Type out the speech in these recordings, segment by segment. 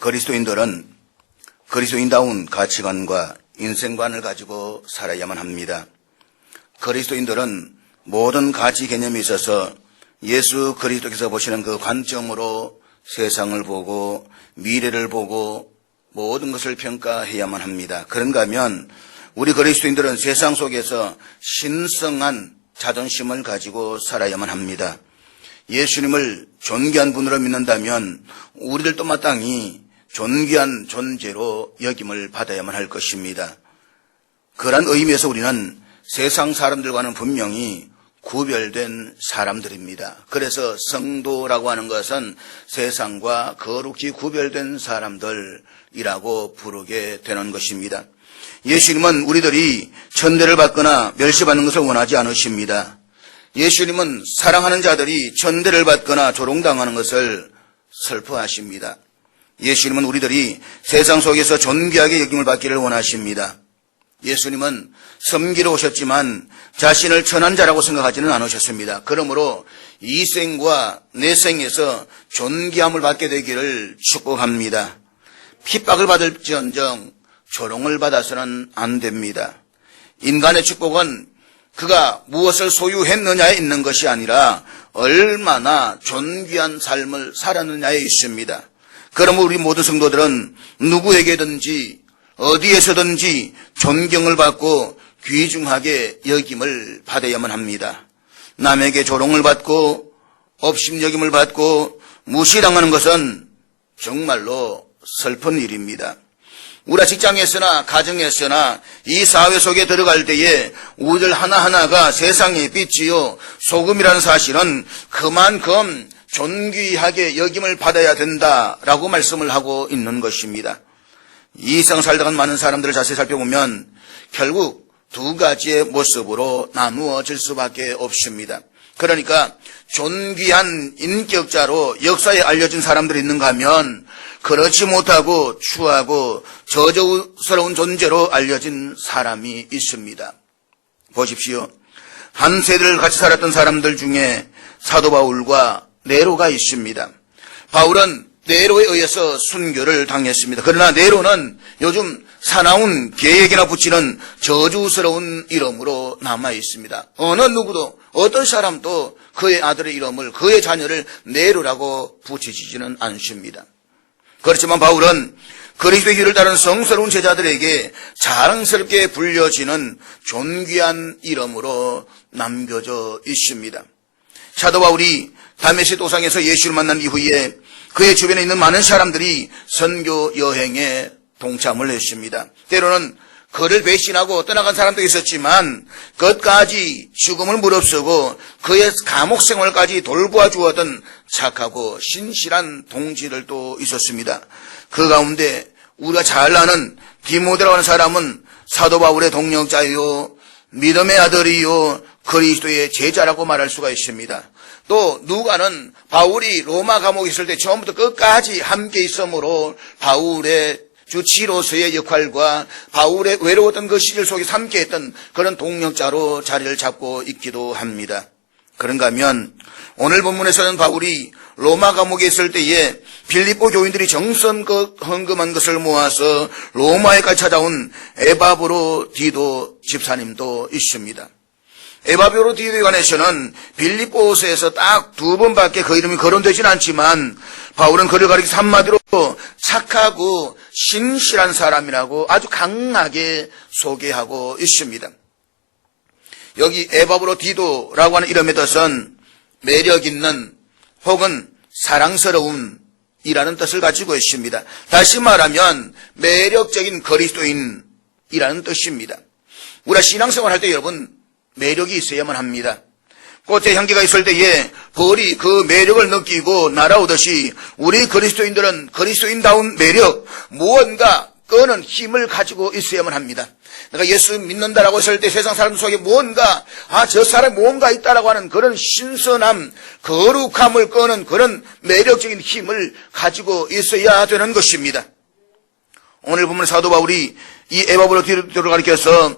그리스도인들은 그리스도인다운 가치관과 인생관을 가지고 살아야만 합니다. 그리스도인들은 모든 가치 개념에 있어서 예수 그리스도께서 보시는 그 관점으로 세상을 보고 미래를 보고 모든 것을 평가해야만 합니다. 그런가 하면 우리 그리스도인들은 세상 속에서 신성한 자존심을 가지고 살아야만 합니다. 예수님을 존귀한 분으로 믿는다면 우리들도 마땅히 존귀한 존재로 여김을 받아야만 할 것입니다. 그런 의미에서 우리는 세상 사람들과는 분명히 구별된 사람들입니다. 그래서 성도라고 하는 것은 세상과 거룩히 구별된 사람들이라고 부르게 되는 것입니다. 예수님은 우리들이 천대를 받거나 멸시받는 것을 원하지 않으십니다. 예수님은 사랑하는 자들이 천대를 받거나 조롱당하는 것을 슬퍼하십니다. 예수님은 우리들이 세상 속에서 존귀하게 여김을 받기를 원하십니다. 예수님은 섬기러 오셨지만 자신을 천한 자라고 생각하지는 않으셨습니다. 그러므로 이 생과 내 생에서 존귀함을 받게 되기를 축복합니다. 핍박을 받을지언정 조롱을 받아서는 안 됩니다. 인간의 축복은 그가 무엇을 소유했느냐에 있는 것이 아니라 얼마나 존귀한 삶을 살았느냐에 있습니다. 그러므로 우리 모든 성도들은 누구에게든지 어디에서든지 존경을 받고 귀중하게 여김을 받아야만 합니다. 남에게 조롱을 받고 업심여김을 받고 무시당하는 것은 정말로 슬픈 일입니다. 우리가 직장에서나 가정에서나 이 사회 속에 들어갈 때에 우리들 하나하나가 세상의 빛이요 소금이라는 사실은 그만큼 존귀하게 여김을 받아야 된다라고 말씀을 하고 있는 것입니다. 이 세상 살다간 많은 사람들을 자세히 살펴보면 결국 두 가지의 모습으로 나누어질 수밖에 없습니다. 그러니까 존귀한 인격자로 역사에 알려진 사람들이 있는가 하면 그렇지 못하고 추하고 저주스러운 존재로 알려진 사람이 있습니다. 보십시오. 한 세대를 같이 살았던 사람들 중에 사도 바울과 네로가 있습니다. 바울은 네로에 의해서 순교를 당했습니다. 그러나 네로는 요즘 사나운 개에게나 붙이는 저주스러운 이름으로 남아 있습니다. 어느 누구도 어떤 사람도 그의 아들의 이름을 그의 자녀를 네로라고 붙이지는 않습니다. 그렇지만 바울은 그리스도의 길을 따른 성스러운 제자들에게 자랑스럽게 불려지는 존귀한 이름으로 남겨져 있습니다. 사도 바울이 다메섹 도상에서 예수를 만난 이후에 그의 주변에 있는 많은 사람들이 선교 여행에 동참을 했습니다. 때로는 그를 배신하고 떠나간 사람도 있었지만 끝까지 죽음을 무릅쓰고 그의 감옥 생활까지 돌보아 주었던 착하고 신실한 동지들도 있었습니다. 그 가운데 우리가 잘 아는 디모데라고 하는 사람은 사도 바울의 동역자요 믿음의 아들이요 그리스도의 제자라고 말할 수가 있습니다. 또 누가는 바울이 로마 감옥에 있을 때 처음부터 끝까지 함께 있으므로 바울의 주치로서의 역할과 바울의 외로웠던 그 시절 속에 함께했던 그런 동역자로 자리를 잡고 있기도 합니다. 그런가 하면 오늘 본문에서는 바울이 로마 감옥에 있을 때에 빌립보 교인들이 정성껏 헌금한 것을 모아서 로마에까지 찾아온 에바브로 디도 집사님도 있습니다. 에바브로 디도에 관해서는 빌립보서에서 딱 2번밖에 그 이름이 거론되진 않지만 바울은 그를 가리켜서 한마디로 착하고 신실한 사람이라고 아주 강하게 소개하고 있습니다. 여기 에바브로 디도라고 하는 이름의 뜻은 매력 있는 혹은 사랑스러움이라는 뜻을 가지고 있습니다. 다시 말하면 매력적인 그리스도인이라는 뜻입니다. 우리가 신앙생활 할 때 여러분 매력이 있어야만 합니다. 꽃의 향기가 있을 때에 벌이 그 매력을 느끼고 날아오듯이 우리 그리스도인들은 그리스도인다운 매력, 무언가 끄는 힘을 가지고 있어야만 합니다. 내가 예수 믿는다라고 했을 때 세상 사람들 속에 무언가 저 사람에 무언가 있다라고 하는 그런 신선함, 거룩함을 끄는 그런 매력적인 힘을 가지고 있어야 되는 것입니다. 오늘 보면 사도 바울이 이 에바브로 디도를 가리켜서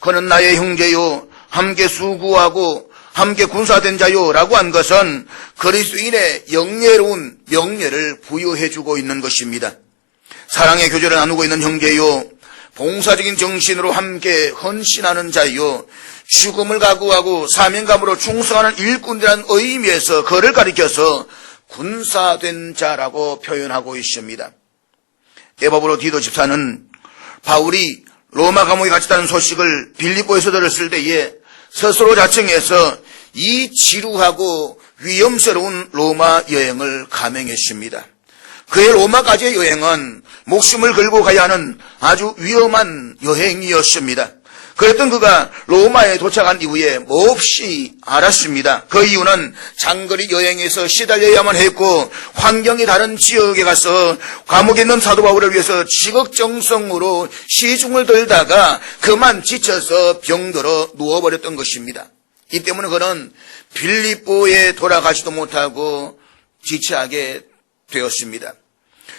그는 나의 형제요 함께 수고하고 함께 군사된 자요라고 한 것은 그리스도인의 영예로운 명예를 부여해주고 있는 것입니다. 사랑의 교제를 나누고 있는 형제요, 봉사적인 정신으로 함께 헌신하는 자요, 죽음을 각오하고 사명감으로 충성하는 일꾼이라는 의미에서 그를 가리켜서 군사된 자라고 표현하고 있습니다. 에바브로 디도 집사는 바울이 로마 감옥에 갇혔다는 소식을 빌립보에서 들었을 때에 스스로 자청해서 이 지루하고 위험스러운 로마 여행을 감행했습니다. 그의 로마까지의 여행은 목숨을 걸고 가야 하는 아주 위험한 여행이었습니다. 그랬던 그가 로마에 도착한 이후에 몹시 알았습니다. 그 이유는 장거리 여행에서 시달려야만 했고 환경이 다른 지역에 가서 감옥에 있는 사도 바울을 위해서 지극정성으로 시중을 들다가 그만 지쳐서 병들어 누워버렸던 것입니다. 이 때문에 그는 빌립보에 돌아가지도 못하고 지체하게 되었습니다.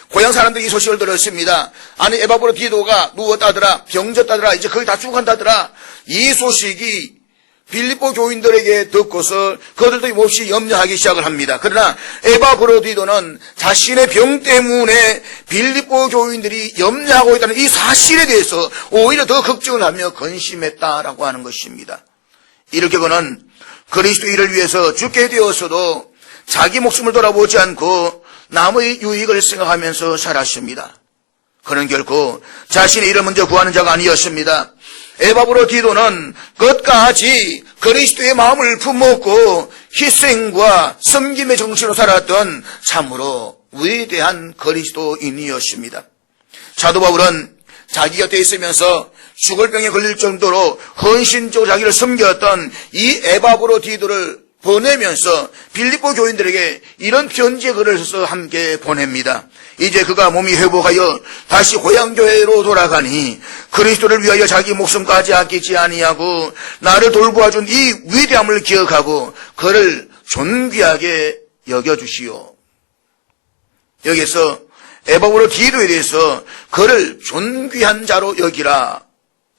고향 사람들이 이 소식을 들었습니다. 아니 에바브로 디도가 누웠다더라, 병졌다더라, 이제 거의 다 죽어간다더라. 이 소식이 빌립보 교인들에게 듣고서 그들도 몹시 염려하기 시작을 합니다. 그러나 에바브로 디도는 자신의 병 때문에 빌립보 교인들이 염려하고 있다는 이 사실에 대해서 오히려 더 걱정을 하며 근심했다라고 하는 것입니다. 이렇게 그는 그리스도인을 위해서 죽게 되었어도 자기 목숨을 돌아보지 않고 남의 유익을 생각하면서 살았습니다. 그는 결코 자신의 일을 먼저 구하는 자가 아니었습니다. 에바브로 디도는 끝까지 그리스도의 마음을 품었고 희생과 섬김의 정신으로 살았던 참으로 위대한 그리스도인이었습니다. 사도 바울은 자기 곁에 있으면서 죽을 병에 걸릴 정도로 헌신적으로 자기를 섬겼던 이 에바브로 디도를 보내면서 빌립보 교인들에게 이런 편지의 글을 써서 함께 보냅니다. 이제 그가 몸이 회복하여 다시 고향교회로 돌아가니 그리스도를 위하여 자기 목숨까지 아끼지 아니하고 나를 돌보아준 이 위대함을 기억하고 그를 존귀하게 여겨주시오. 여기서 에바브로 디도에 대해서 그를 존귀한 자로 여기라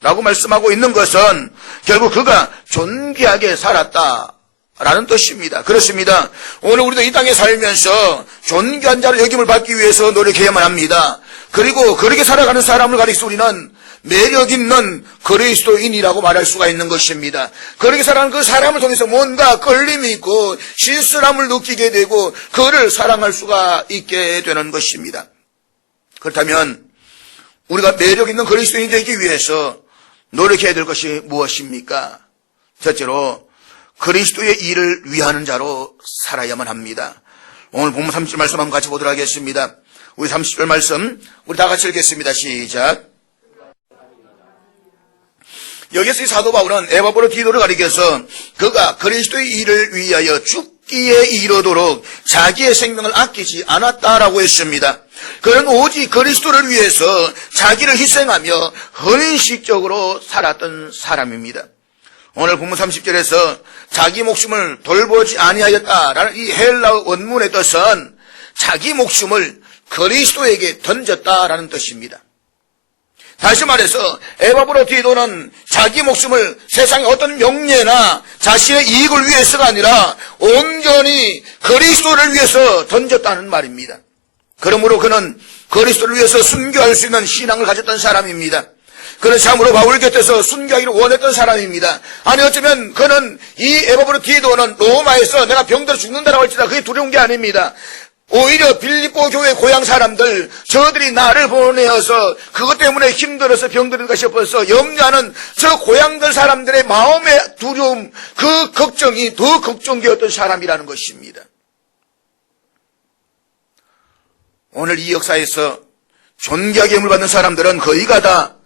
라고 말씀하고 있는 것은 결국 그가 존귀하게 살았다 라는 뜻입니다. 그렇습니다. 오늘 우리도 이 땅에 살면서 존귀한 자로 여김을 받기 위해서 노력해야만 합니다. 그리고 그렇게 살아가는 사람을 가리켜 우리는 매력 있는 그리스도인이라고 말할 수가 있는 것입니다. 그렇게 살아가는 그 사람을 통해서 뭔가 끌림이 있고 신선함을 느끼게 되고 그를 사랑할 수가 있게 되는 것입니다. 그렇다면 우리가 매력 있는 그리스도인이 되기 위해서 노력해야 될 것이 무엇입니까? 첫째로 그리스도의 일을 위하는 자로 살아야만 합니다. 오늘 본문 30절 말씀 한번 같이 보도록 하겠습니다. 우리 30절 말씀 우리 다 같이 읽겠습니다. 시작. 여기서 이 사도 바울은 에바브로 디도를 가리켜서 그가 그리스도의 일을 위하여 죽기에 이르도록 자기의 생명을 아끼지 않았다라고 했습니다. 그는 오직 그리스도를 위해서 자기를 희생하며 헌신적으로 살았던 사람입니다. 오늘 본문 30절에서 자기 목숨을 돌보지 아니하였다라는 이 헬라어 원문의 뜻은 자기 목숨을 그리스도에게 던졌다라는 뜻입니다. 다시 말해서 에바브로 디도는 자기 목숨을 세상의 어떤 명예나 자신의 이익을 위해서가 아니라 온전히 그리스도를 위해서 던졌다는 말입니다. 그러므로 그는 그리스도를 위해서 순교할 수 있는 신앙을 가졌던 사람입니다. 그는 참으로 바울 곁에서 순교하기를 원했던 사람입니다. 아니 어쩌면 그는 이 에바브로 디도는 로마에서 내가 병들어 죽는다라고 할지라도 그게 두려운 게 아닙니다. 오히려 빌립보 교회 고향 사람들 저들이 나를 보내어서 그것 때문에 힘들어서 병드는 것이 없어서 염려하는 저 고향들 사람들의 마음의 두려움, 그 걱정이 더 걱정되었던 사람이라는 것입니다. 오늘 이 역사에서 존귀하게 힘을 받는 사람들은 거의가 다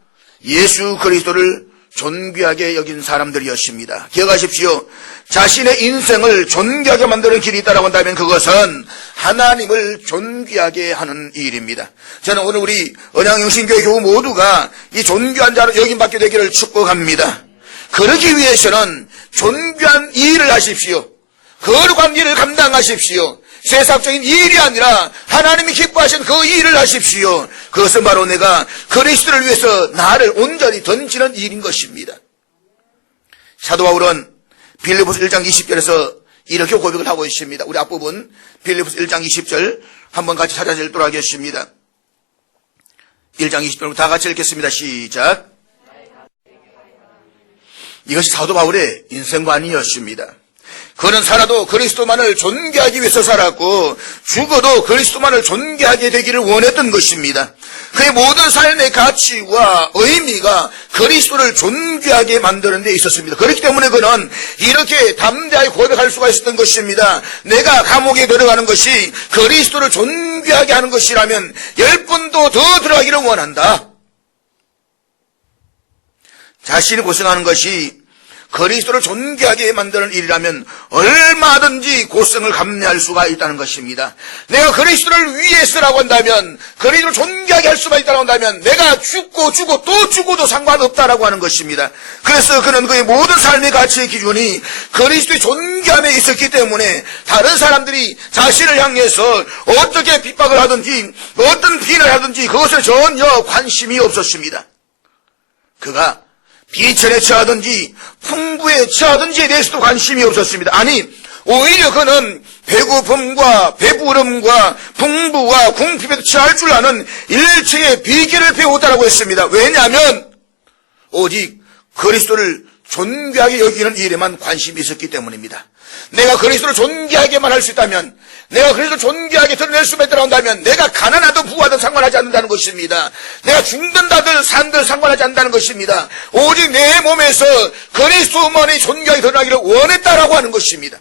예수 그리스도를 존귀하게 여긴 사람들이었습니다. 기억하십시오. 자신의 인생을 존귀하게 만드는 길이 있다고 한다면 그것은 하나님을 존귀하게 하는 일입니다. 저는 오늘 우리 언양영신교회 교우 모두가 이 존귀한 자로 여김받게 되기를 축복합니다. 그러기 위해서는 존귀한 일을 하십시오. 거룩한 일을 감당하십시오. 세상적인 일이 아니라 하나님이 기뻐하신 그 일을 하십시오. 그것은 바로 내가 그리스도를 위해서 나를 온전히 던지는 일인 것입니다. 사도 바울은 빌립보서 1장 20절에서 이렇게 고백을 하고 있습니다. 우리 앞부분 빌립보서 1장 20절 한번 같이 찾아서 읽도록 하겠습니다. 1장 20절부터 다 같이 읽겠습니다. 시작. 이것이 사도 바울의 인생관이었습니다. 그는 살아도 그리스도만을 존귀하기 위해서 살았고 죽어도 그리스도만을 존귀하게 되기를 원했던 것입니다. 그의 모든 삶의 가치와 의미가 그리스도를 존귀하게 만드는 데 있었습니다. 그렇기 때문에 그는 이렇게 담대하게 고백할 수가 있었던 것입니다. 내가 감옥에 들어가는 것이 그리스도를 존귀하게 하는 것이라면 10번도 더 들어가기를 원한다. 자신이 고생하는 것이 그리스도를 존귀하게 만드는 일이라면 얼마든지 고생을 감내할 수가 있다는 것입니다. 내가 그리스도를 위해서라고 한다면, 그리스도를 존귀하게 할 수만 있다고 한다면 내가 죽고 또 죽어도 상관없다라고 하는 것입니다. 그래서 그는 그의 모든 삶의 가치의 기준이 그리스도의 존귀함에 있었기 때문에 다른 사람들이 자신을 향해서 어떻게 핍박을 하든지 어떤 비난을 하든지 그것에 전혀 관심이 없었습니다. 그가 비천에 처하든지 풍부에 처하든지에 대해서도 관심이 없었습니다. 아니, 오히려 그는 배고픔과 배부름과 풍부와 궁핍에 처할 줄 아는 일체의 비결을 배웠다고 했습니다. 왜냐하면 오직 그리스도를 존귀하게 여기는 일에만 관심이 있었기 때문입니다. 내가 그리스도를 존귀하게만 할 수 있다면, 내가 그리스도를 존귀하게 드러낼 수만 있다고 한다면 내가 가난하든 부하든 상관하지 않는다는 것입니다. 내가 죽는다든 산들 상관하지 않는다는 것입니다. 오직 내 몸에서 그리스도만이 존귀하게 드러나기를 원했다라고 하는 것입니다.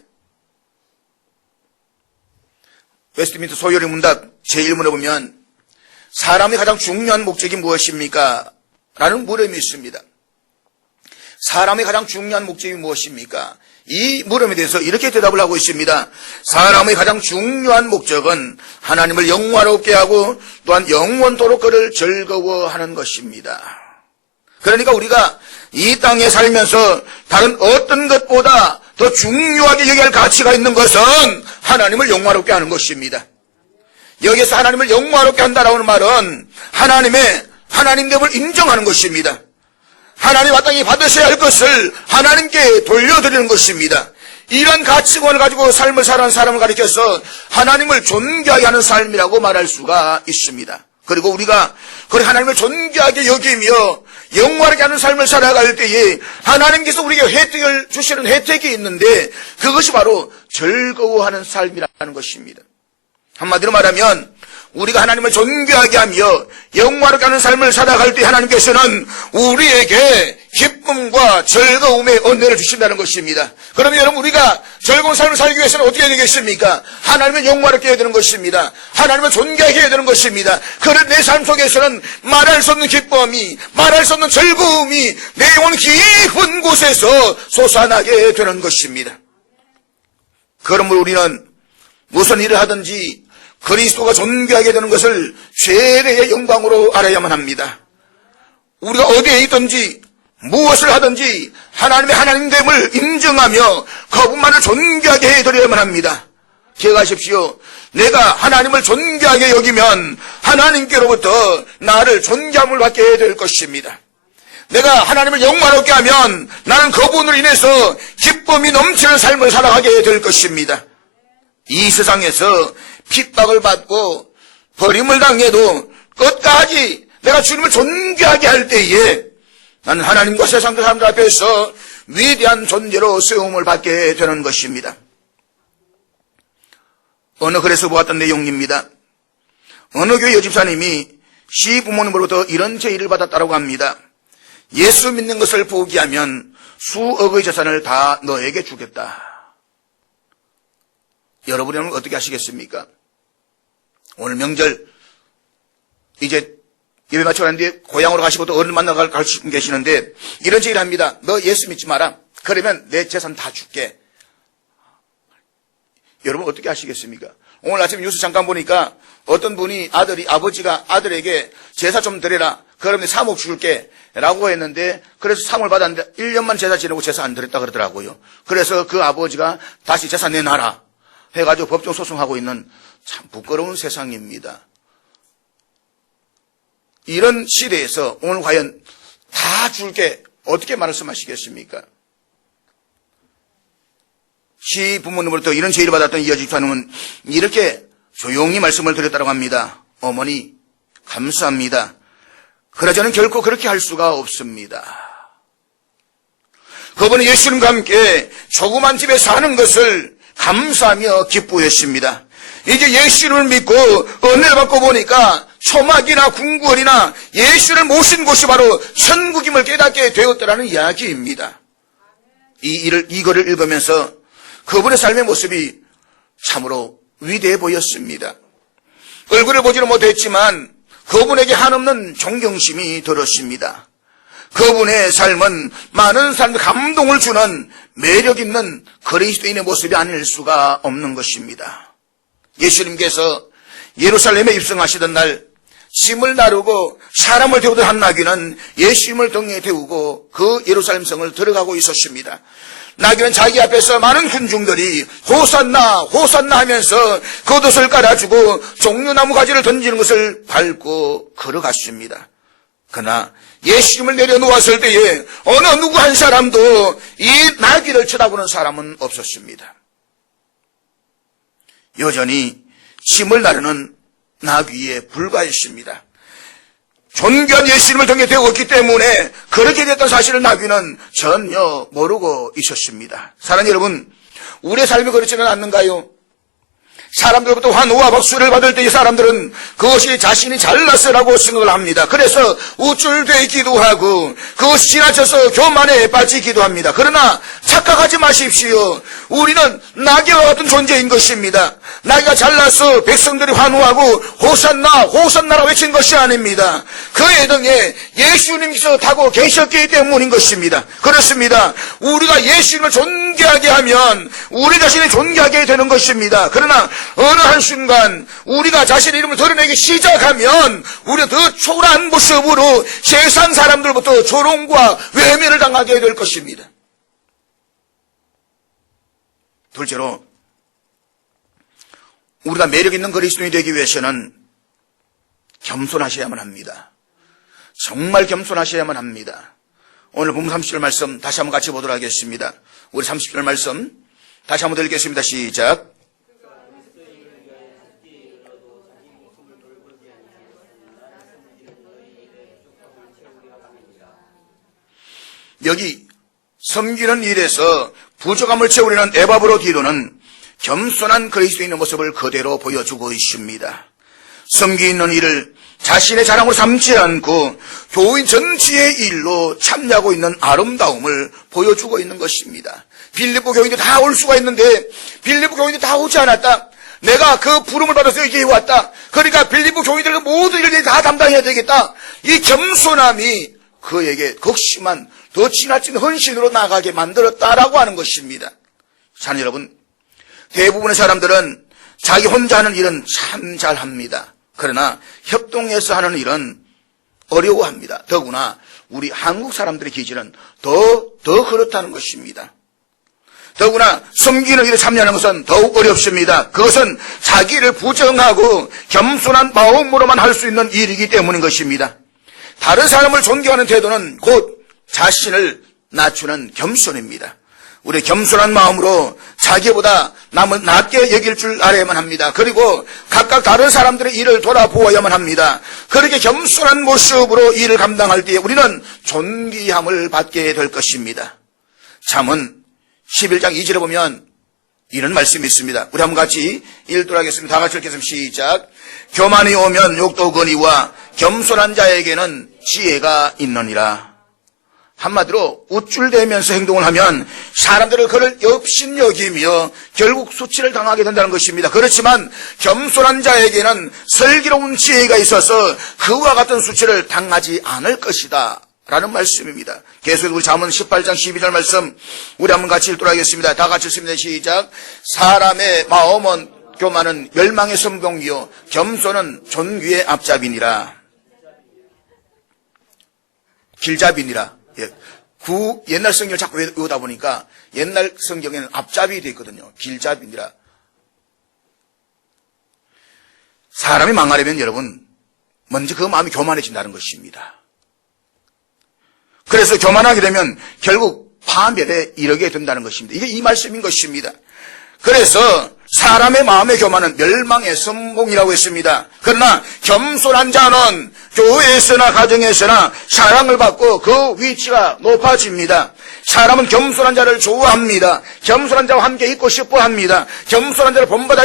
웨스트민스터 소요리 문답 제1문에 보면 사람의 가장 중요한 목적이 무엇입니까? 라는 물음이 있습니다. 사람의 가장 중요한 목적이 무엇입니까? 이 물음에 대해서 이렇게 대답을 하고 있습니다. 사람의 가장 중요한 목적은 하나님을 영화롭게 하고 또한 영원토록 그를 즐거워하는 것입니다. 그러니까 우리가 이 땅에 살면서 다른 어떤 것보다 더 중요하게 여겨야 할 가치가 있는 것은 하나님을 영화롭게 하는 것입니다. 여기서 하나님을 영화롭게 한다라는 말은 하나님됨을 인정하는 것입니다. 하나님 마땅히 받으셔야 할 것을 하나님께 돌려드리는 것입니다. 이런 가치관을 가지고 삶을 살아가는 사람을 가리켜서 하나님을 존귀하게 하는 삶이라고 말할 수가 있습니다. 그리고 우리가 하나님을 존귀하게 여기며 영화롭게 하는 삶을 살아갈 때에 하나님께서 우리에게 혜택을 주시는 혜택이 있는데 그것이 바로 즐거워하는 삶이라는 것입니다. 한마디로 말하면 우리가 하나님을 존귀하게 하며 영화롭게 하는 삶을 살아갈 때 하나님께서는 우리에게 기쁨과 즐거움의 은혜를 주신다는 것입니다. 그러면 여러분 우리가 즐거운 삶을 살기 위해서는 어떻게 해야 되겠습니까? 하나님을 영화롭게 해야 되는 것입니다. 하나님을 존귀하게 해야 되는 것입니다. 그런 내 삶 속에서는 말할 수 없는 기쁨이, 말할 수 없는 즐거움이 내 영혼 깊은 곳에서 솟아나게 되는 것입니다. 그러므로 우리는 무슨 일을 하든지 그리스도가 존귀하게 되는 것을 최대의 영광으로 알아야만 합니다. 우리가 어디에 있든지 무엇을 하든지 하나님의 하나님됨을 인정하며 그분만을 존귀하게 해드려야만 합니다. 기억하십시오. 내가 하나님을 존귀하게 여기면 하나님께로부터 나를 존귀함을 받게 될 것입니다. 내가 하나님을 영화롭게 하면 나는 그분으로 인해서 기쁨이 넘치는 삶을 살아가게 될 것입니다. 이 세상에서 핍박을 받고 버림을 당해도 끝까지 내가 주님을 존귀하게 할 때에 나는 하나님과 세상 사람들 앞에서 위대한 존재로 세움을 받게 되는 것입니다. 어느 글에서 보았던 내용입니다. 어느 교회 여집사님이 시부모님으로부터 이런 제의를 받았다고 합니다. 예수 믿는 것을 포기하면 수억의 재산을 다 너에게 주겠다. 여러분은 어떻게 하시겠습니까? 오늘 명절 이제 예배 마치고 갔는데 고향으로 가시고 또 어른 만나러 가시고 계시는데 이런 제의를 합니다. 너 예수 믿지 마라. 그러면 내 재산 다 줄게. 여러분 어떻게 하시겠습니까? 오늘 아침 뉴스 잠깐 보니까 어떤 분이 아버지가 아들에게 제사 좀 드려라. 그러면 3억 줄게. 라고 했는데 그래서 3을 받았는데 1년만 제사 지내고 제사 안 드렸다 그러더라고요. 그래서 그 아버지가 다시 제사 내놔라. 해가지고 법정 소송하고 있는 참 부끄러운 세상입니다. 이런 시대에서 오늘 과연 다 줄게 어떻게 말씀하시겠습니까? 시부모님으로부터 이런 제의를 받았던 이여집 사님은 이렇게 조용히 말씀을 드렸다고 합니다. 어머니, 감사합니다. 그러나 저는 결코 그렇게 할 수가 없습니다. 그분은 예수님과 함께 조그만 집에 사는 것을 감사하며 기뻐했습니다. 이제 예수를 믿고 은혜를 받고 보니까 초막이나 궁궐이나 예수를 모신 곳이 바로 천국임을 깨닫게 되었다라는 이야기입니다. 이거를 읽으면서 그분의 삶의 모습이 참으로 위대해 보였습니다. 얼굴을 보지는 못했지만 그분에게 한없는 존경심이 들었습니다. 그분의 삶은 많은 사람들 감동을 주는 매력 있는 그리스도인의 모습이 아닐 수가 없는 것입니다. 예수님께서 예루살렘에 입성하시던 날 짐을 나르고 사람을 태우던 한 나귀는 예수님을 등에 태우고 그 예루살렘 성을 들어가고 있었습니다. 나귀는 자기 앞에서 많은 군중들이 호산나 호산나 하면서 겉옷을 깔아주고 종려나무 가지를 던지는 것을 밟고 걸어갔습니다. 그러나 예수님을 내려놓았을 때에 어느 누구 한 사람도 이 나귀를 쳐다보는 사람은 없었습니다. 여전히 짐을 나르는 나귀에 불과했습니다. 존귀한 예수님을 등에 태웠기 때문에 그렇게 됐던 사실을 나귀는 전혀 모르고 있었습니다. 사랑하는 여러분, 우리의 삶이 그렇지는 않는가요? 사람들로부터 환호와 박수를 받을 때 이 사람들은 그것이 자신이 잘났으라고 생각을 합니다. 그래서 우쭐대기도 하고 그것이 지나쳐서 교만에 빠지기도 합니다. 그러나 착각하지 마십시오. 우리는 나귀와 같은 존재인 것입니다. 나귀가 잘나서 백성들이 환호하고 호산나 호산나라 외친 것이 아닙니다. 그의 등에 예수님께서 타고 계셨기 때문인 것입니다. 그렇습니다. 우리가 예수님을 존귀하게 하면 우리 자신이 존귀하게 되는 것입니다. 그러나 어느 한순간 우리가 자신의 이름을 드러내기 시작하면 우리가 더 초라한 모습으로 세상 사람들부터 조롱과 외면을 당하게 될 것입니다. 둘째로, 우리가 매력 있는 그리스도인이 되기 위해서는 겸손하셔야만 합니다. 정말 겸손하셔야만 합니다. 오늘 본문 30절 말씀 다시 한번 같이 보도록 하겠습니다. 우리 30절 말씀 다시 한번 읽겠습니다. 시작. 여기 섬기는 일에서 부족함을 채우려는 에바브로디로는 겸손한 그리스도인의 모습을 그대로 보여주고 있습니다. 섬기는 일을 자신의 자랑으로 삼지 않고 교인 전체의 일로 참여하고 있는 아름다움을 보여주고 있는 것입니다. 빌립보 교인들이 다 올 수가 있는데 빌립보 교인들이 다 오지 않았다. 내가 그 부름을 받아서 여기에 왔다. 그러니까 빌립보 교인들 모든 일을 다 담당해야 되겠다. 이 겸손함이 그에게 극심한 더 지나친 헌신으로 나가게 만들었다라고 하는 것입니다. 사랑하는 여러분, 대부분의 사람들은 자기 혼자 하는 일은 참 잘합니다. 그러나 협동해서 하는 일은 어려워합니다. 더구나 우리 한국 사람들의 기질은 더 그렇다는 것입니다. 더구나 섬기는 일에 참여하는 것은 더욱 어렵습니다. 그것은 자기를 부정하고 겸손한 마음으로만 할 수 있는 일이기 때문인 것입니다. 다른 사람을 존경하는 태도는 곧 자신을 낮추는 겸손입니다. 우리 겸손한 마음으로 자기보다 남을 낮게 여길 줄 알아야만 합니다. 그리고 각각 다른 사람들의 일을 돌아보아야만 합니다. 그렇게 겸손한 모습으로 일을 감당할 때 우리는 존귀함을 받게 될 것입니다. 잠언 11장 2절에 보면 이런 말씀이 있습니다. 우리 한번 같이 읽도록 하겠습니다. 다 같이 읽겠습니다. 시작. 교만이 오면 욕도 거니와 겸손한 자에게는 지혜가 있느니라. 한마디로 우쭐대면서 행동을 하면 사람들을 그를 업신여기며 결국 수치를 당하게 된다는 것입니다. 그렇지만 겸손한 자에게는 슬기로운 지혜가 있어서 그와 같은 수치를 당하지 않을 것이다 라는 말씀입니다. 계속해서 우리 잠언 18장 12절 말씀 우리 한번 같이 읽도록 하겠습니다. 다 같이 읽습니다. 시작. 사람의 마음은 교만은 멸망의 선봉이요 겸손은 존귀의 앞잡이니라. 길잡이니라. 예. 옛날 성경을 자꾸 외우다 보니까 옛날 성경에는 앞잡이 되어 있거든요. 길잡이니라. 사람이 망하려면 여러분 먼저 그 마음이 교만해진다는 것입니다. 그래서 교만하게 되면 결국 파멸에 이르게 된다는 것입니다. 이게 이 말씀인 것입니다. 그래서 사람의 마음의 교만은 멸망의 선봉이라고 했습니다. 그러나 겸손한 자는 교회에서나 가정에서나 사랑을 받고 그 위치가 높아집니다. 사람은 겸손한 자를 좋아합니다. 겸손한 자와 함께 있고 싶어 합니다. 겸손한 자를 본받고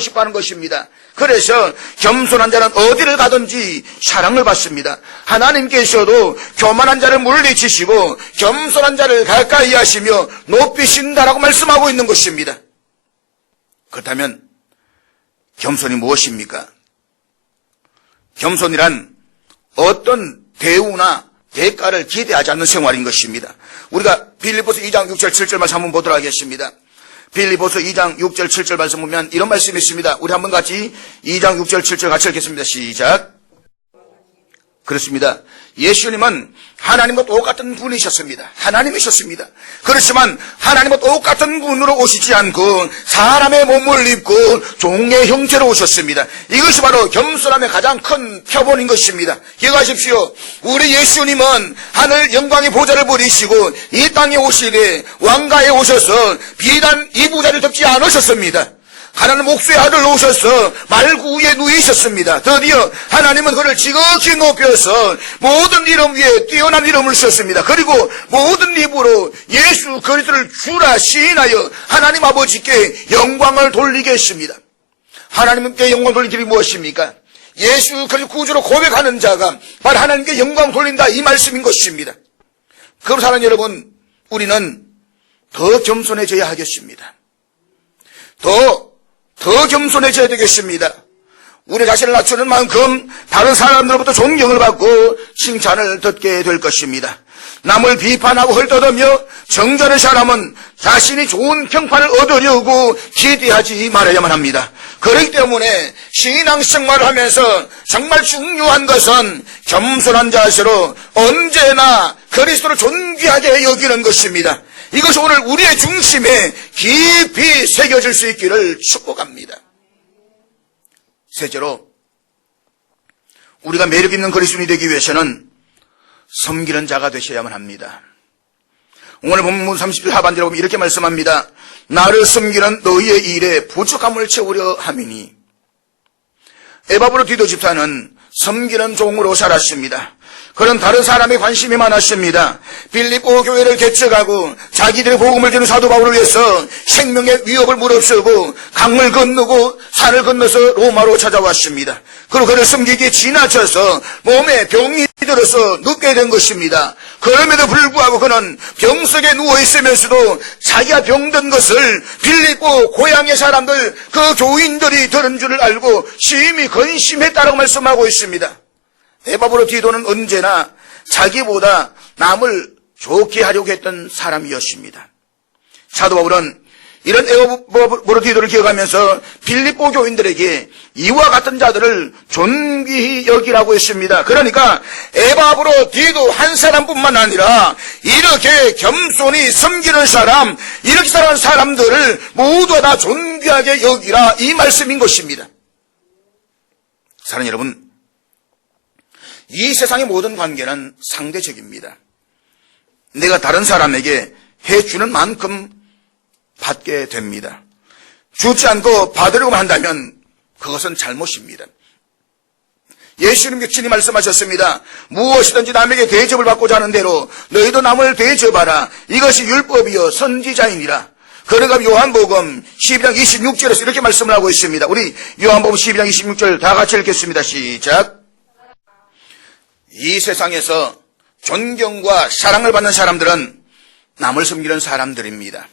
싶어 하는 것입니다. 그래서 겸손한 자는 어디를 가든지 사랑을 받습니다. 하나님께서도 교만한 자를 물리치시고 겸손한 자를 가까이 하시며 높이신다라고 말씀하고 있는 것입니다. 그렇다면 겸손이 무엇입니까? 겸손이란 어떤 대우나 대가를 기대하지 않는 생활인 것입니다. 우리가 빌립보서 2장 6절 7절 말씀 한번 보도록 하겠습니다. 빌립보서 2장 6절 7절 말씀 보면 이런 말씀이 있습니다. 우리 한번 같이 2장 6절 7절 같이 읽겠습니다. 시작. 그렇습니다. 예수님은 하나님과 똑같은 분이셨습니다. 하나님이셨습니다. 그렇지만 하나님과 똑같은 분으로 오시지 않고 사람의 몸을 입고 종의 형태로 오셨습니다. 이것이 바로 겸손함의 가장 큰 표본인 것입니다. 기억하십시오. 우리 예수님은 하늘 영광의 보좌를 버리시고 이 땅에 오시되 왕가에 오셔서 비단 이 부자를 덮지 않으셨습니다. 하나님 목수의 아들 오셔서 말구 위에 누이셨습니다. 드디어 하나님은 그를 지극히 높여서 모든 이름 위에 뛰어난 이름을 썼습니다. 그리고 모든 입으로 예수 그리스도를 주라 시인하여 하나님 아버지께 영광을 돌리게 했습니다. 하나님께 영광 돌리는 길이 무엇입니까? 예수 그리스도 구주로 고백하는 자가 바로 하나님께 영광 돌린다 이 말씀인 것입니다. 그럼 사랑하는 여러분, 우리는 더 겸손해져야 하겠습니다. 더 겸손해져야 되겠습니다. 우리 자신을 낮추는 만큼 다른 사람들로부터 존경을 받고 칭찬을 듣게 될 것입니다. 남을 비판하고 헐뜯으며 정죄하는 사람은 자신이 좋은 평판을 얻으려고 기대하지 말아야만 합니다. 그렇기 때문에 신앙생활을 하면서 정말 중요한 것은 겸손한 자세로 언제나 그리스도를 존귀하게 여기는 것입니다. 이것이 오늘 우리의 중심에 깊이 새겨질 수 있기를 축복합니다. 셋째로, 우리가 매력있는 그리스도인이 되기 위해서는 섬기는 자가 되셔야만 합니다. 오늘 본문 30절 하반절에 보면 이렇게 말씀합니다. 나를 섬기는 너희의 일에 부족함을 채우려 함이니. 에바브로 디도 집사는 섬기는 종으로 살았습니다. 그런 다른 사람에 관심이 많았습니다. 빌립보 교회를 개척하고 자기들의 복음을 전하는 사도 바울을 위해서 생명의 위협을 무릅쓰고 강을 건너고 산을 건너서 로마로 찾아왔습니다. 그리고 그를 섬기기에 지나쳐서 몸에 병이 들어서 눕게 된 것입니다. 그럼에도 불구하고 그는 병석에 누워있으면서도 자기가 병든 것을 빌립보 고향의 사람들, 그 교인들이 들은 줄을 알고 심히 근심했다라고 말씀하고 있습니다. 에바브로 디도는 언제나 자기보다 남을 좋게 하려고 했던 사람이었습니다. 사도 바울은 이런 에바브로 디도를 기억하면서 빌립보 교인들에게 이와 같은 자들을 존귀히 여기라고 했습니다. 그러니까 에바브로 디도 한 사람뿐만 아니라 이렇게 겸손히 섬기는 사람, 이렇게 살아가는 사람들을 모두 다 존귀하게 여기라 이 말씀인 것입니다. 사랑하는 여러분, 이 세상의 모든 관계는 상대적입니다. 내가 다른 사람에게 해주는 만큼 받게 됩니다. 주지 않고 받으려고 한다면 그것은 잘못입니다. 예수님께 친히 말씀하셨습니다. 무엇이든지 남에게 대접을 받고자 하는 대로 너희도 남을 대접하라. 이것이 율법이요 선지자이니라. 그러니까 요한복음 12장 26절에서 이렇게 말씀을 하고 있습니다. 우리 요한복음 12장 26절 다 같이 읽겠습니다. 시작. 이 세상에서 존경과 사랑을 받는 사람들은 남을 섬기는 사람들입니다.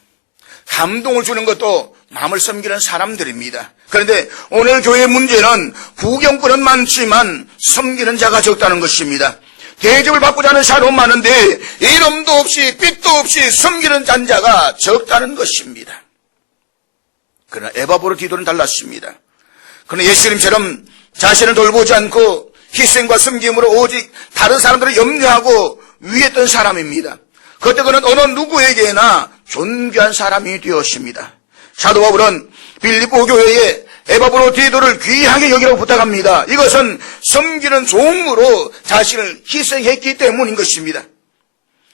감동을 주는 것도 남을 섬기는 사람들입니다. 그런데 오늘 교회의 문제는 구경꾼은 많지만 섬기는 자가 적다는 것입니다. 대접을 받고자 하는 사람은 많은데 이름도 없이 빛도 없이 섬기는 자가 적다는 것입니다. 그러나 에바브로 디도는 달랐습니다. 그러나 예수님처럼 자신을 돌보지 않고 희생과 섬김으로 오직 다른 사람들을 염려하고 위했던 사람입니다. 그때 그는 어느 누구에게나 존귀한 사람이 되었습니다. 사도 바울은 빌립보 교회에 에바브로 디도를 귀하게 여기라고 부탁합니다. 이것은 섬기는 종으로 자신을 희생했기 때문인 것입니다.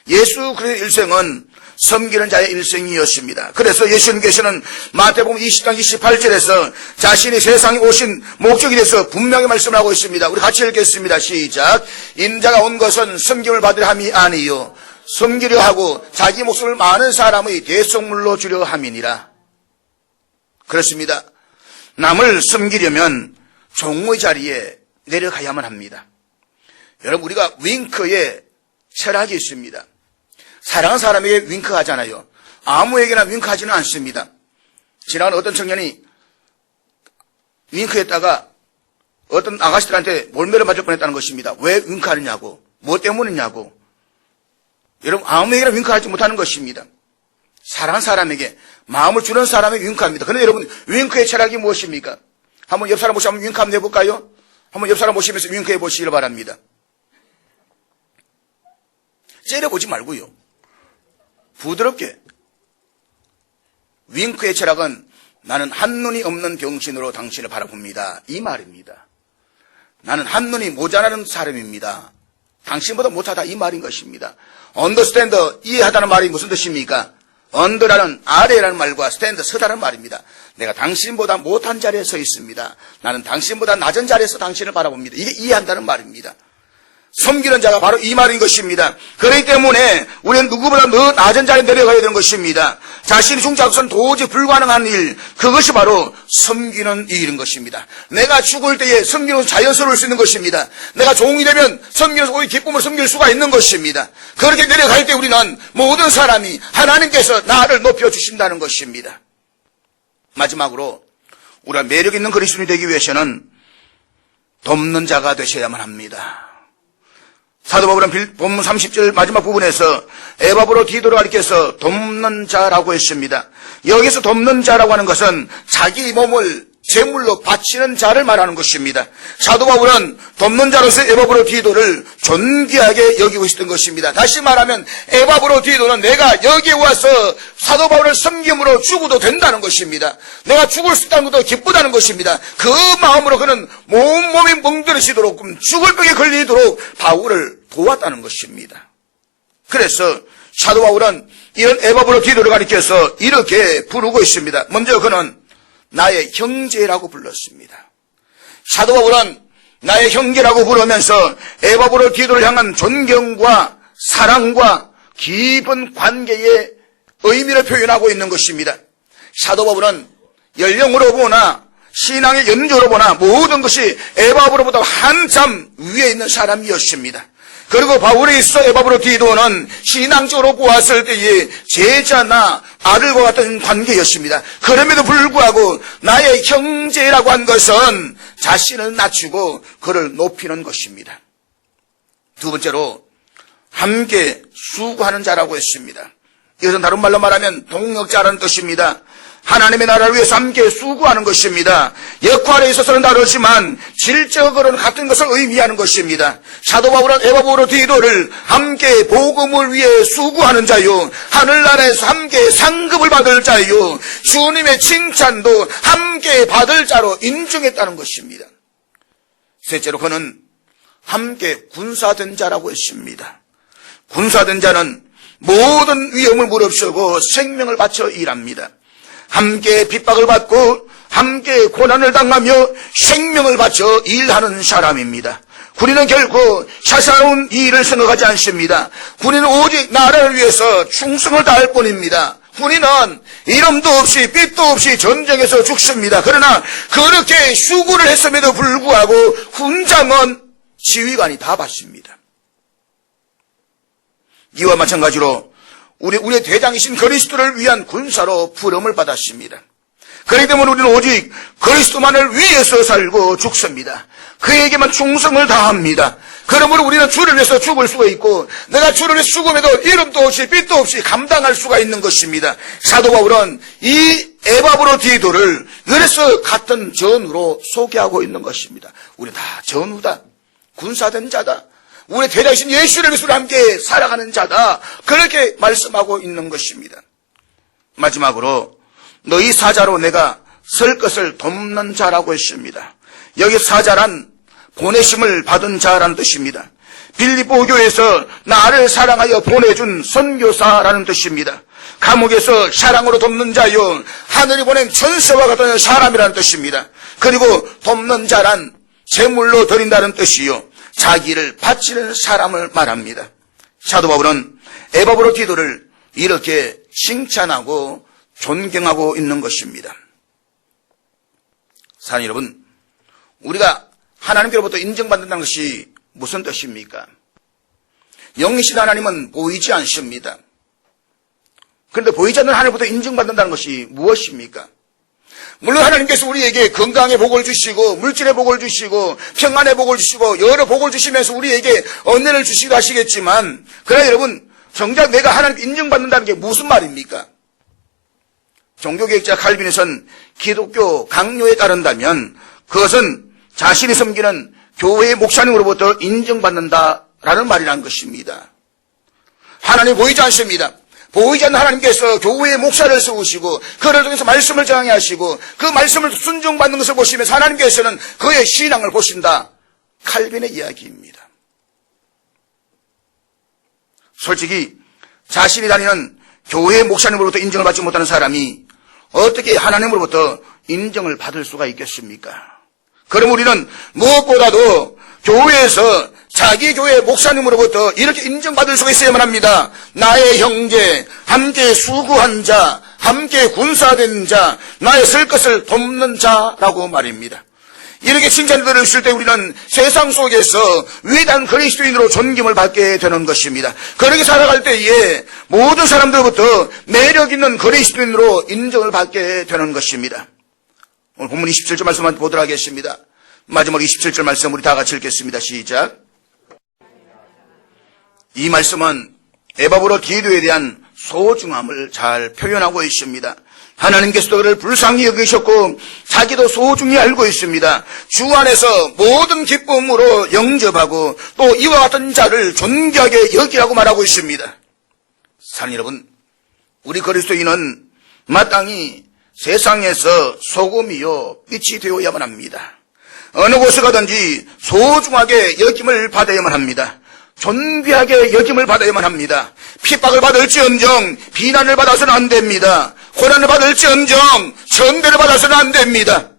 예수 그리스도의 일생은 섬기는 자의 일생이었습니다. 그래서 예수님께서는 마태복음 20장 28절에서 자신이 세상에 오신 목적에 대해서 분명히 말씀을 하고 있습니다. 우리 같이 읽겠습니다. 시작. 인자가 온 것은 섬김을 받으려 함이 아니요 섬기려 하고 자기 목숨을 많은 사람의 대속물로 주려 함이니라. 그렇습니다. 남을 섬기려면 종의 자리에 내려가야만 합니다. 여러분, 우리가 윙크에 철학이 있습니다. 사랑하는 사람에게 윙크하잖아요. 아무에게나 윙크하지는 않습니다. 지난 어떤 청년이 윙크했다가 어떤 아가씨들한테 몰매를 맞을 뻔했다는 것입니다. 왜 윙크하느냐고, 뭐 때문이냐고. 여러분, 아무에게나 윙크하지 못하는 것입니다. 사랑하는 사람에게, 마음을 주는 사람에게 윙크합니다. 그런데 여러분, 윙크의 철학이 무엇입니까? 한번 옆 사람 모시고 한번 윙크 한번 해볼까요? 한번 옆 사람 모시면서 윙크해 보시길 바랍니다. 째려보지 말고요. 부드럽게. 윙크의 철학은 나는 한눈이 없는 병신으로 당신을 바라봅니다. 이 말입니다. 나는 한눈이 모자라는 사람입니다. 당신보다 못하다 이 말인 것입니다. understand, 이해하다는 말이 무슨 뜻입니까? under라는 아래라는 말과 stand, 서다는 말입니다. 내가 당신보다 못한 자리에 서 있습니다. 나는 당신보다 낮은 자리에서 당신을 바라봅니다. 이게 이해한다는 말입니다. 섬기는 자가 바로 이 말인 것입니다. 그렇기 때문에 우리는 누구보다 더 낮은 자리에 내려가야 되는 것입니다. 자신이 죽지 않고서는 도저히 불가능한 일, 그것이 바로 섬기는 일인 것입니다. 내가 죽을 때에 섬기는 것은 자연스러울 수 있는 것입니다. 내가 종이 되면 섬기는 오히 기쁨을 섬길 수가 있는 것입니다. 그렇게 내려갈 때 우리는 모든 사람이 하나님께서 나를 높여주신다는 것입니다. 마지막으로 우리가 매력 있는 그리스도인이 되기 위해서는 돕는 자가 되셔야만 합니다. 사도 바울은 본문 30절 마지막 부분에서 에바브로 디도를 가리켜서 돕는 자라고 했습니다. 여기서 돕는 자라고 하는 것은 자기 몸을 제물로 바치는 자를 말하는 것입니다. 사도 바울은 돕는 자로서 에바브로 디도를 존귀하게 여기고 있었던 것입니다. 다시 말하면 에바브로 디도는 내가 여기에 와서 사도 바울을 섬김으로 죽어도 된다는 것입니다. 내가 죽을 수 있다는 것도 기쁘다는 것입니다. 그 마음으로 그는 몸이 멍들어지도록 죽을 병에 걸리도록 바울을 도왔다는 것입니다. 그래서 사도 바울은 이런 에바브로 디도를 가리켜서 이렇게 부르고 있습니다. 먼저 그는 나의 형제라고 불렀습니다. 사도 바울은 나의 형제라고 부르면서 에바브로 디도를 향한 존경과 사랑과 깊은 관계의 의미를 표현하고 있는 것입니다. 사도 바울은 연령으로 보나 신앙의 연조로 보나 모든 것이 에바브로보다 한참 위에 있는 사람이었습니다. 그리고 바울에 있어 에바브로 디도는 신앙적으로 보았을 때의 제자나 아들과 같은 관계였습니다. 그럼에도 불구하고 나의 형제라고 한 것은 자신을 낮추고 그를 높이는 것입니다. 두 번째로 함께 수고하는 자라고 했습니다. 이것은 다른 말로 말하면 동역자라는 뜻입니다. 하나님의 나라를 위해서 함께 수고하는 것입니다. 역할에 있어서는 다르지만 질적으로는 같은 것을 의미하는 것입니다. 사도 바울은 에바브로 디도를 함께 복음을 위해 수고하는 자요, 하늘나라에서 함께 상급을 받을 자요, 주님의 칭찬도 함께 받을 자로 인정했다는 것입니다. 셋째로 그는 함께 군사된 자라고 했습니다. 군사된 자는 모든 위험을 무릅쓰고 생명을 바쳐 일합니다. 함께 핍박을 받고 함께 고난을 당하며 생명을 바쳐 일하는 사람입니다. 군인은 결코 사사로운 일을 생각하지 않습니다. 군인은 오직 나라를 위해서 충성을 다할 뿐입니다. 군인은 이름도 없이 빛도 없이 전쟁에서 죽습니다. 그러나 그렇게 수고를 했음에도 불구하고 훈장은 지휘관이 다 받습니다. 이와 마찬가지로 우리의 대장이신 그리스도를 위한 군사로 부름을 받았습니다. 그렇기 때문에 우리는 오직 그리스도만을 위해서 살고 죽습니다. 그에게만 충성을 다합니다. 그러므로 우리는 주를 위해서 죽을 수가 있고, 내가 주를 위해서 죽음에도 이름도 없이 빛도 없이 감당할 수가 있는 것입니다. 사도 바울은 이 에바브로 디도를 그래서 같은 전우로 소개하고 있는 것입니다. 우리 다 전우다, 군사된 자다, 우리 대장이신 예수를 위해서 함께 살아가는 자다, 그렇게 말씀하고 있는 것입니다. 마지막으로 너희 사자로 내가 설 것을 돕는 자라고 했습니다. 여기 사자란 보내심을 받은 자라는 뜻입니다. 빌립보 교회에서 나를 사랑하여 보내준 선교사라는 뜻입니다. 감옥에서 사랑으로 돕는 자요, 하늘이 보낸 천사와 같은 사람이라는 뜻입니다. 그리고 돕는 자란 제물로 드린다는 뜻이요, 자기를 바치는 사람을 말합니다. 사도 바울은 에바브로디도를 이렇게 칭찬하고 존경하고 있는 것입니다. 사랑하는 여러분, 우리가 하나님께로부터 인정받는다는 것이 무슨 뜻입니까? 영이신 하나님은 보이지 않습니다. 그런데 보이지 않는 하나님부터 인정받는다는 것이 무엇입니까? 물론 하나님께서 우리에게 건강의 복을 주시고 물질의 복을 주시고 평안의 복을 주시고 여러 복을 주시면서 우리에게 은혜를 주시기도 하시겠지만, 그러나 여러분, 정작 내가 하나님 인정받는다는 게 무슨 말입니까? 종교개혁자 칼빈에서는 기독교 강요에 따른다면 그것은 자신이 섬기는 교회의 목사님으로부터 인정받는다라는 말이라는 것입니다. 하나님 보이지 않습니다. 보이지 않는 하나님께서 교회의 목사를 세우시고 그를 통해서 말씀을 정하시고 그 말씀을 순종받는 것을 보시면서 하나님께서는 그의 신앙을 보신다. 칼빈의 이야기입니다. 솔직히 자신이 다니는 교회의 목사님으로부터 인정을 받지 못하는 사람이 어떻게 하나님으로부터 인정을 받을 수가 있겠습니까? 그럼 우리는 무엇보다도 교회에서 자기 교회 목사님으로부터 이렇게 인정받을 수가 있어야만 합니다. 나의 형제, 함께 수고한 자, 함께 군사된 자, 나의 쓸 것을 돕는 자라고 말입니다. 이렇게 칭찬들을 쓸 때 우리는 세상 속에서 위대한 그리스도인으로 존경을 받게 되는 것입니다. 그렇게 살아갈 때에 모든 사람들로부터 매력 있는 그리스도인으로 인정을 받게 되는 것입니다. 오늘 본문 27절 말씀만 보도록 하겠습니다. 마지막 27절 말씀 우리 다 같이 읽겠습니다. 시작. 이 말씀은 에바브로디도에 대한 소중함을 잘 표현하고 있습니다. 하나님께서도 그를 불쌍히 여기셨고 자기도 소중히 알고 있습니다. 주 안에서 모든 기쁨으로 영접하고 또 이와 같은 자를 존귀하게 여기라고 말하고 있습니다. 사랑하는 여러분, 우리 그리스도인은 마땅히 세상에서 소금이요 빛이 되어야만 합니다. 어느 곳에 가든지 소중하게 여김을 받아야만 합니다. 존귀하게 여김을 받아야만 합니다. 핍박을 받을지언정 비난을 받아서는 안 됩니다. 고난을 받을지언정 천대를 받아서는 안 됩니다.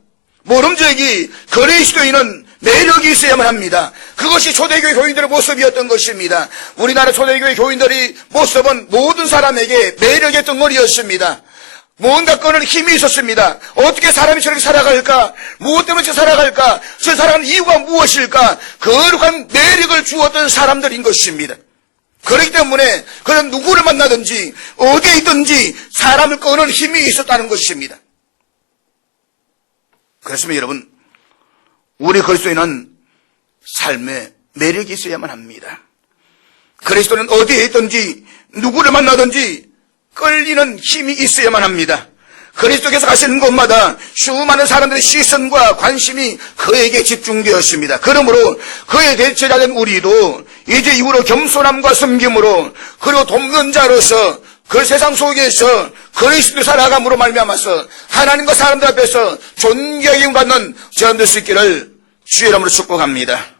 모름지기 그리스도인은 매력이 있어야만 합니다. 그것이 초대교회 교인들의 모습이었던 것입니다. 우리나라 초대교회 교인들의 모습은 모든 사람에게 매력의 덩어리였습니다. 뭔가 끄는 힘이 있었습니다. 어떻게 사람이 저렇게 살아갈까? 무엇 때문에 저렇게 살아갈까? 저 살아가는 이유가 무엇일까? 거룩한 매력을 주었던 사람들인 것입니다. 그렇기 때문에 그는 누구를 만나든지 어디에 있든지 사람을 끄는 힘이 있었다는 것입니다. 그렇습니다. 여러분, 우리 그리스도인은 삶에 매력이 있어야만 합니다. 그리스도는 어디에 있든지 누구를 만나든지 끌리는 힘이 있어야만 합니다. 그리스도께서 가시는 곳마다 수많은 사람들의 시선과 관심이 그에게 집중되었습니다. 그러므로 그의 대체자된 우리도 이제 이후로 겸손함과 섬김으로 그리고 돕는 자로서 그 세상 속에서 그리스도 살아감으로 말미암아서 하나님과 사람들 앞에서 존경받는 저들 수 있기를 주의 이름으로 축복합니다.